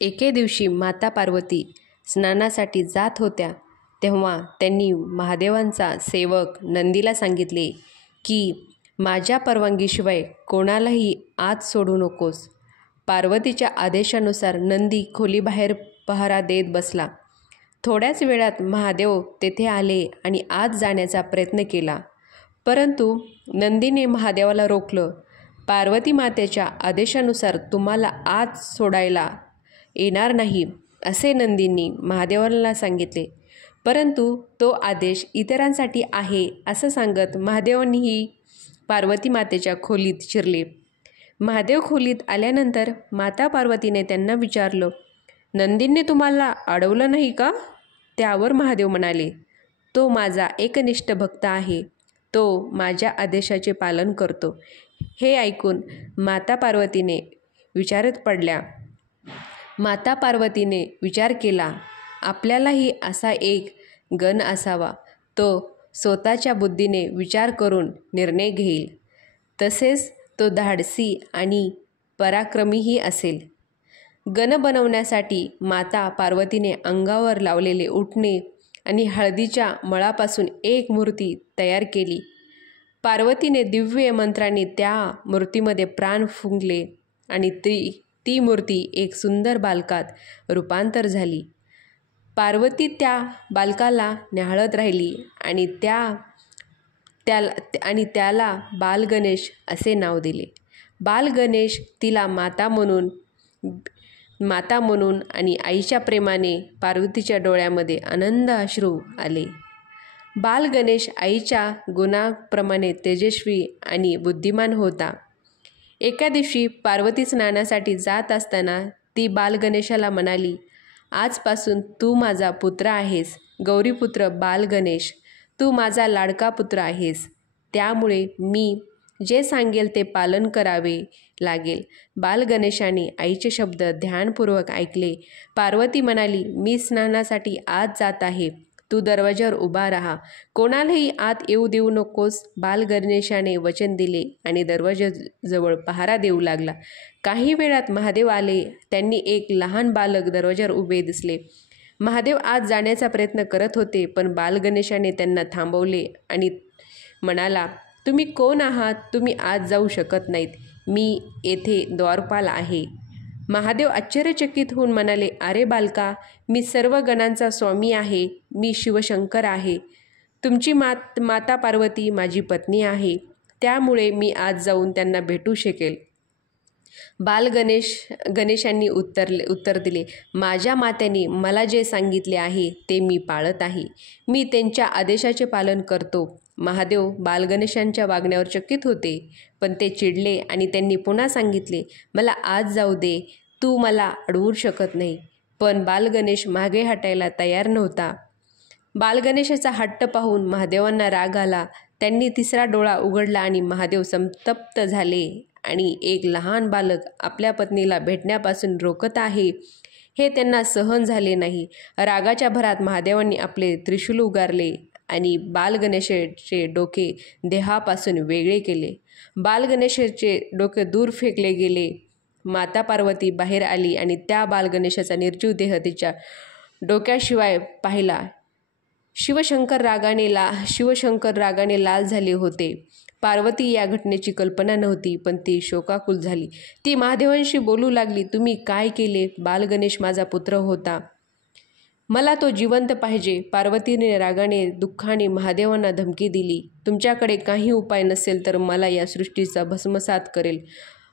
एके दिवशी माता पार्वती स्नानासाठी जात होत्या तेव्हा त्यांनी महादेवांचा सेवक नंदीला सांगितले की माझ्या परवानगीशिवाय कोणालाही आत सोडू नकोस. पार्वतीच्या आदेशानुसार नंदी खोलीबाहेर पहारा देत बसला. थोड्याच वेळात महादेव तेथे आले आणि आत जाण्याचा प्रयत्न केला, परंतु नंदीने महादेवाला रोखलं. पार्वती मातेच्या आदेशानुसार तुम्हाला आत सोडायला येणार नाही असे नंदींनी महादेवाला सांगितले, परंतु तो आदेश इतरांसाठी आहे असं सांगत महादेवांनीही पार्वती मातेच्या खोलीत शिरले. महादेव खोलीत आल्यानंतर माता पार्वतीने त्यांना विचारलं, नंदींनी तुम्हाला अडवलं नाही का? त्यावर महादेव म्हणाले, तो माझा एकनिष्ठ भक्त आहे, तो माझ्या आदेशाचे पालन करतो. हे ऐकून माता पार्वतीने विचारात पडल्या. माता पार्वतीने विचार केला, आपल्यालाही असा एक गण असावा, तो स्वतःच्या बुद्धीने विचार करून निर्णय घेईल, तसेच तो धाडसी आणि पराक्रमीही असेल. गण बनवण्यासाठी माता पार्वतीने अंगावर लावलेले उटणे आणि हळदीच्या मळापासून एक मूर्ती तयार केली. पार्वतीने दिव्य मंत्राने त्या मूर्तीमध्ये प्राण फुंकले आणि ती मूर्ती एक सुंदर बालकात रूपांतर झाली. पार्वती त्या बालकाला न्याहाळत राहिली आणि त्याला बालगणेश असे नाव दिले. बालगणेश तिला माता म्हणून आणि आईच्या प्रेमाने पार्वतीच्या डोळ्यामध्ये आनंद अश्रू आले. बालगणेश आईच्या गुणाप्रमाणे तेजस्वी आणि बुद्धिमान होता. एका दिवशी पार्वती स्नानासाठी जात असताना ती बालगणेशाला म्हणाली, आजपासून तू माझा पुत्र आहेस, गौरीपुत्र बालगणेश, तू माझा लाडका पुत्र आहेस, त्यामुळे मी जे सांगेल ते पालन करावे लागेल. बालगणेशाने आईचे शब्द ध्यानपूर्वक ऐकले. पार्वती म्हणाली, मी स्नानासाठी आत जात आहे, तू दरवाजावर उभा राहा, कोणालाही आत येऊ देऊ नकोस. बालगणेशाने वचन दिले आणि दरवाजाजवळ पहारा देऊ लागला. काही वेळात महादेव आले. त्यांनी एक लहान बालक दरवाजावर उभे दिसले. महादेव आत जाण्याचा प्रयत्न करत होते, पण बालगणेशाने त्यांना थांबवले आणि म्हणाला, तुम्ही कोण आहात? तुम्ही आत जाऊ शकत नाहीत, मी येथे द्वारपाल आहे. महादेव आश्चर्यचकित होऊन म्हणाले, अरे बालका, मी सर्व गणांचा स्वामी आहे, मी शिवशंकर आहे. तुमची माता पार्वती माझी पत्नी आहे, त्यामुळे मी आज जाऊन त्यांना भेटू शकेल. गणेशांनी उत्तर दिले, माझ्या मात्याने मला जे सांगितले आहे ते मी पाळत आहे, मी त्यांच्या आदेशाचे पालन करतो. महादेव बालगणेशांच्या वागण्यावर चकित होते, पण ते चिडले आणि त्यांनी पुन्हा सांगितले, मला आज जाऊ दे, तू मला अडवू शकत नाही. पण बालगणेश मागे हटायला तयार नव्हता. बालगणेशाचा हट्ट पाहून महादेवांना राग आला. त्यांनी तिसरा डोळा उघडला आणि महादेव संतप्त झाले आणि एक लहान बालक आपल्या पत्नीला भेटण्यापासून रोखत आहे हे त्यांना सहन झाले नाही. रागाच्या भरात महादेवांनी आपले त्रिशूल उगारले आणि बालगणेशाचे डोके देहापासून वेगळे केले. बालगणेशाचे डोके दूर फेकले गेले. माता पार्वती बाहेर आली आणि त्या बालगणेशाचा निर्जीव देह तिच्या डोक्याशिवाय पाहिला. शिवशंकर रागाने लाल झाले होते. पार्वती या घटनेची कल्पना नव्हती, पण ती शोकाकुल झाली. ती महादेवांशी बोलू लागली, तुम्ही काय केले? बालगणेश माझा पुत्र होता, मला तो जिवंत पाहिजे. पार्वतीने रागाने दुःखाने महादेवांना धमकी दिली, तुमच्याकडे काही उपाय नसेल तर मला या सृष्टीचा भस्मसात करेल.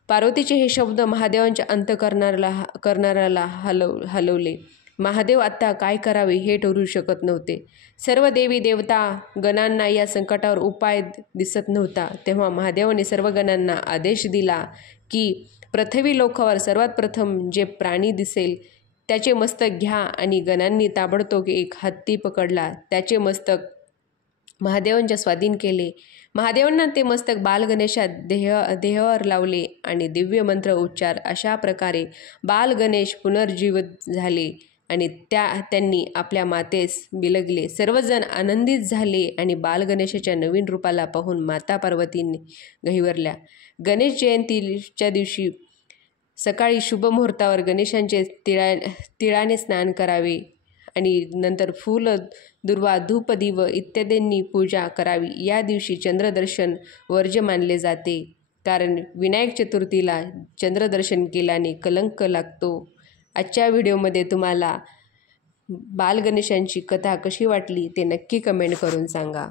पार्वतीचे हे शब्द महादेवांच्या अंतःकरणाला हलवले. महादेव आत्ता काय करावे हे ठरवू शकत नव्हते. सर्व देवी देवता गणांना या संकटावर उपाय दिसत नव्हता. तेव्हा महादेवाने सर्व गणांना आदेश दिला की पृथ्वी लोकावर सर्वात प्रथम जे प्राणी दिसेल त्याचे मस्तक घ्या. आणि गणांनी ताबडतोब एक हत्ती पकडला, त्याचे मस्तक महादेवांच्या स्वाधीन केले. महादेवांना ते मस्तक बालगणेशा देहावर लावले आणि दिव्य मंत्र उच्चार अशा प्रकारे बालगणेश पुनर्जीवित झाले आणि त्यांनी आपल्या मातेस बिलगले. सर्वजण आनंदित झाले आणि बालगणेशाच्या नवीन रूपाला पाहून माता पार्वतीने गहिवरल्या. गणेश जयंतीच्या दिवशी सकाळी शुभमुहूर्तावर गणेशांचे तिळाने स्नान करावे आणि नंतर फूल, दुर्वा, धूप, दीप इत्यादींनी पूजा करावी. या दिवशी चंद्रदर्शन वर्ज्य मानले जाते, कारण विनायक चतुर्थीला चंद्रदर्शन केल्याने कलंक लागतो. आजच्या व्हिडिओमध्ये तुम्हाला बालगणेशांची कथा कशी वाटली ते नक्की कमेंट करून सांगा.